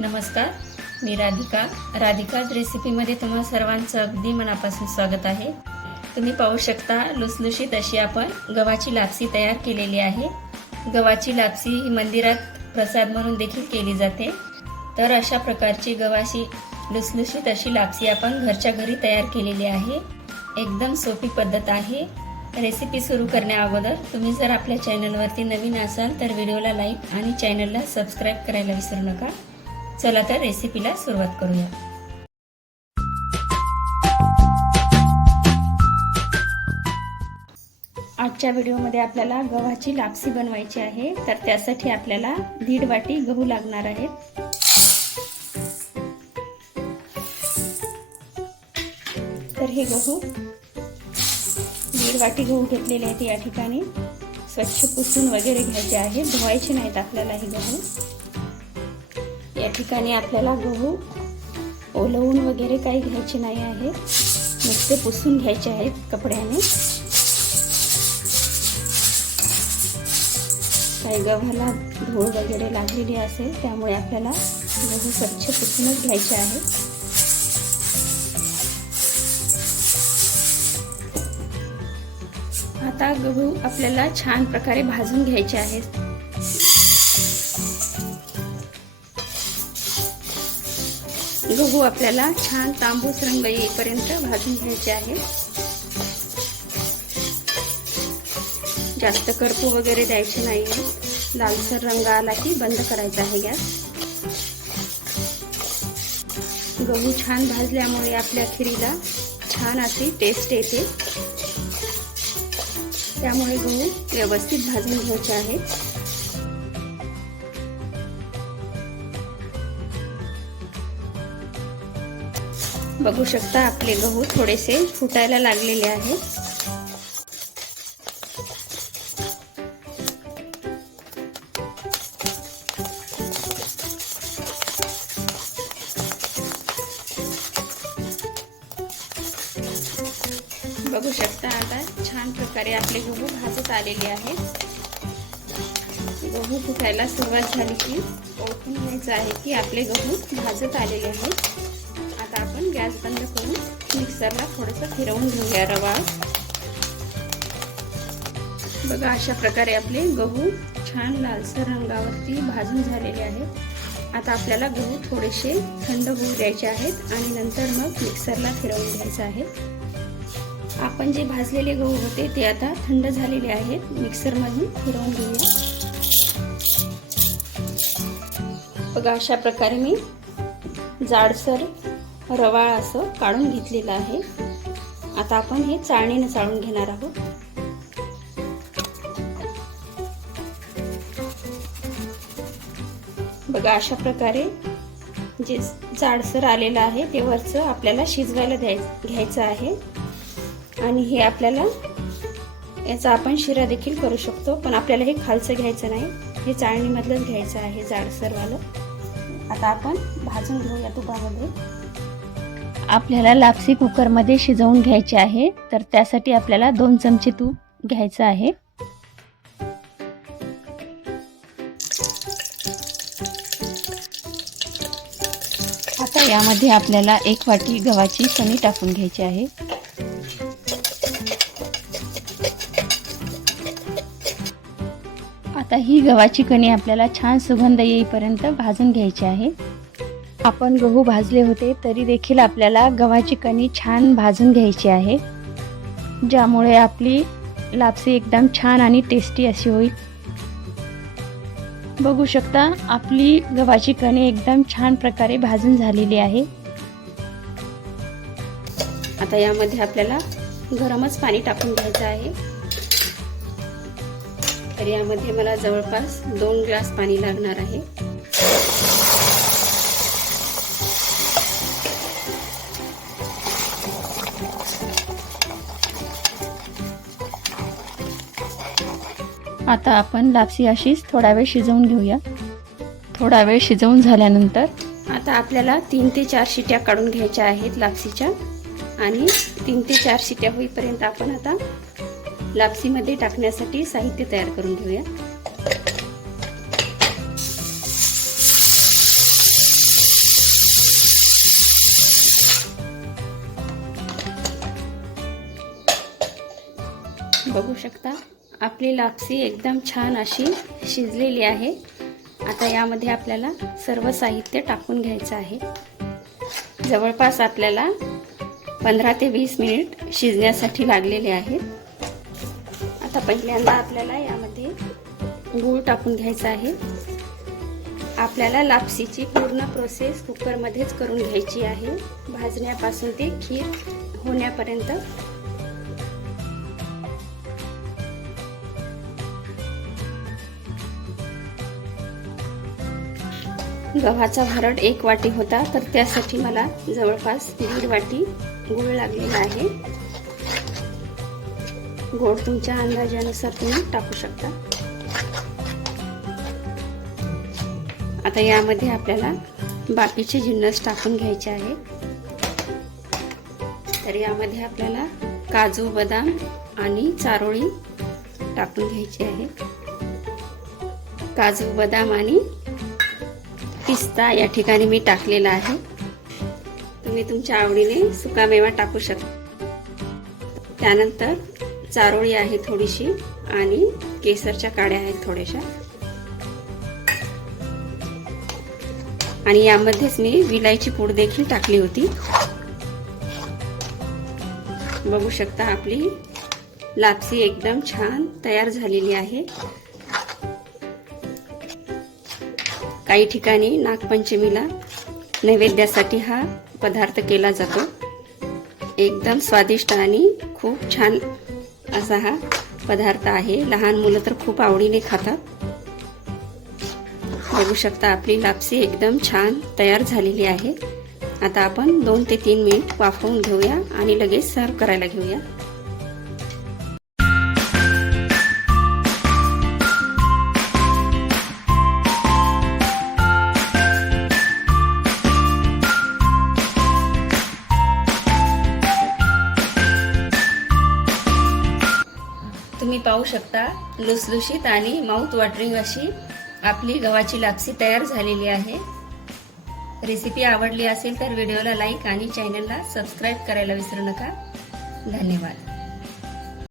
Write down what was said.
नमस्कार मी राधिका. राधिकाज रेसिपीमध्ये तुम्हा सर्वांचं अगदी मनापासून स्वागत आहे. तुम्ही पाहू शकता लुसलुशीत अशी आपण गव्हाची लापसी तयार केलेली आहे. गव्हाची लापसी ही मंदिरात प्रसाद म्हणून देखील केली जाते. तर अशा प्रकारची गव्हाची लुसलुशीत अशी लापसी आपण घरच्या घरी तयार केलेली आहे. एकदम सोपी पद्धत आहे. रेसिपी सुरू करण्या अगोदर तुम्ही जर आपल्या चॅनलवरती नवीन असाल तर व्हिडिओला लाईक आणि चॅनलला सबस्क्राईब करायला विसरू नका. चला तर रेसिपीला सुरुवात करूया. आजच्या व्हिडिओमध्ये आपल्याला गव्हाची लापसी बनवायची आहे तर त्यासाठी आपल्याला दीड वाटी गहू लागणार आहेत तर हे गहू दीड वाटी गहू घेतलेले आहेत या ठिकाणी. स्वच्छ पुसून वगैरे घ्यायचे आहे धुवायचे नाहीत आपल्याला हे गहू. ठिकाणी आपल्याला गहू ओलवून वगैरे काही घ्यायचे नाही आहे. नुसते पुसून घ्यायचे आहेत कपड्याने. काही गव्हाला धूळ वगैरे लागलेली असेल त्यामुळे आपल्याला गहू स्वच्छ पुसूनच घ्यायचे आहे. आता गहू आपल्याला छान प्रकारे भाजून घ्यायचे आहेत. गहू आपल्याला छान तांबूस रंग येईपर्यंत भाजून घ्यायचे आहे. जास्त करपू वगैरे द्यायचे नाही लालसर रंग आला की बंद करायचा आहे गॅस. गहू छान भाजल्यामुळे आपल्या खिरीला छान अशी टेस्ट येते. त्यामुळे गहू व्यवस्थित भाजून घ्यायचे आहेत बघू शकता आपले गहू थोडेसे फुटायला लागलेले आहेत. बघू शकता आता छान प्रकारे आपले गहू भाजत आलेले आहेत. गहू फुटायला सुरुवात झाली की ओळखून घ्यायचं आहे की आपले गहू भाजत आलेले आहेत. गॅस बंद करून मिक्सरला थोडंसं फिरवून घेऊया रवा. बघा अशा प्रकारे आपले गहू छान लालसर रंगावरती भाजून झालेले आहेत. आता आपल्याला गहू थोडेसे थंड होऊ द्यायचे आहेत आणि नंतर मग मिक्सरला फिरवून घ्यायचं आहे. आपण जे भाजलेले गहू होते ते आता थंड झालेले आहेत. मिक्सरमधून फिरवून घेऊया. बघा अशा प्रकारे मी जाडसर रवाळ असं काढून घेतलेलं आहे. आता आपण हे चाळणीने चाळून घेणार आहोत. बघा अशा प्रकारे जे जाडसर आलेलं आहे ते वरचं आपल्याला शिजवायला द्याय घ्यायचं आहे. आणि हे आपल्याला याचा आपण शिरा देखील करू शकतो पण आपल्याला हे खालचं घ्यायचं नाही. हे चाळणीमधलंच घ्यायचं आहे जाडसरवालं. आता आपण भाजून घेऊया तुपामध्ये आपल्याला लापसी कुकरमध्ये शिजवून घ्यायचे आहे. तर त्यासाठी आपल्याला दोन चमचे तूप घ्यायचं आहे. आता यामध्ये आपल्याला एक वाटी गव्हाची कणी टाकून घ्यायची आहे. आता ही गव्हाची कणी आपल्याला छान सुगंध येईपर्यंत भाजून घ्यायची आहे. आपण गहू भाजले होते तरी देखील आपल्याला गव्हाची कणी छान भाजून घ्यायची आहे. ज्यामुळे आपली लापसी एकदम छान आणि टेस्टी अशी होईल. बघू शकता आपली गव्हाची कणी एकदम छान प्रकारे भाजून झालेली आहे. आता यामध्ये आपल्याला गरमच पाणी टाकून घ्यायचं आहे. तर यामध्ये मला जवळपास दोन ग्लास पाणी लागणार आहे. आता आपण लापसी अशीच थोडा वेळ शिजवून घेऊया. थोडा वेळ शिजवून झाल्यानंतर आता आपल्याला तीन ते चार शिट्या काढून घ्यायच्या आहेत लापसीच्या आणि तीन ते चार शिट्या होईपर्यंत आपण आता लापसीमध्ये टाकण्यासाठी साहित्य तयार करून घेऊया. बघू शकता? आपली लापसी एकदम छान अशी शिजलेली आहे. आता यामध्ये आपल्याला सर्व साहित्य टाकून घ्यायचं आहे. जवळपास आपल्याला पंधरा ते वीस मिनिट शिजण्यासाठी लागलेले आहेत. आता पहिल्यांदा आपल्याला यामध्ये गूळ टाकून घ्यायचा आहे. आपल्याला लापसीची पूर्ण प्रोसेस कुकरमध्येच करून घ्यायची आहे. भाजण्यापासून ते खीर होण्यापर्यंत गव्हाचा भारट एक वाटी होता तर त्यासाठी मला जवळपास दीड वाटी गूळ लागलेला आहे. गोड तुमच्या अंदाजानुसार तुम्ही टाकू शकता. आता यामध्ये आपल्याला बाकीचे जिन्नस टाकून घ्यायचे आहे. तर यामध्ये आपल्याला काजू बदाम आणि चारोळी टाकून घ्यायची आहे. काजू बदाम आणि पिस्ता या ठिकाणी मी टाकलेला आहे. तुम्ही तुमच्या आवडीने सुकामेवा टाकू शकता. त्यानंतर चारोळी आहे थोडीशी आणि केसरच्या काड्या आहेत थोड्याशा. आणि यामध्येच मी विलायची पूड देखील टाकली होती. बघू शकता आपली लापसी एकदम छान तयार झालेली आहे. काही ठिकाणी नागपंचमीला नैवेद्यासाठी हा पदार्थ केला जातो. एकदम स्वादिष्ट आणि खूप छान असा हा पदार्थ आहे. लहान मुलं तर खूप आवडीने खातात. बघू शकता आपली लापसी एकदम छान तयार झालेली आहे. आता आपण दोन ते तीन मिनिट वाफवून घेऊया आणि लगेच सर्व करायला घेऊया. तुम्ही पाहू शकता लुसलुशीत आणि माउथ वॉटरिंग अशी आपली गव्हाची लापसी तयार झालेली आहे. रेसिपी आवडली असेल तर व्हिडिओला लाईक आणि चॅनलला सबस्क्राईब करायला विसरू नका. धन्यवाद.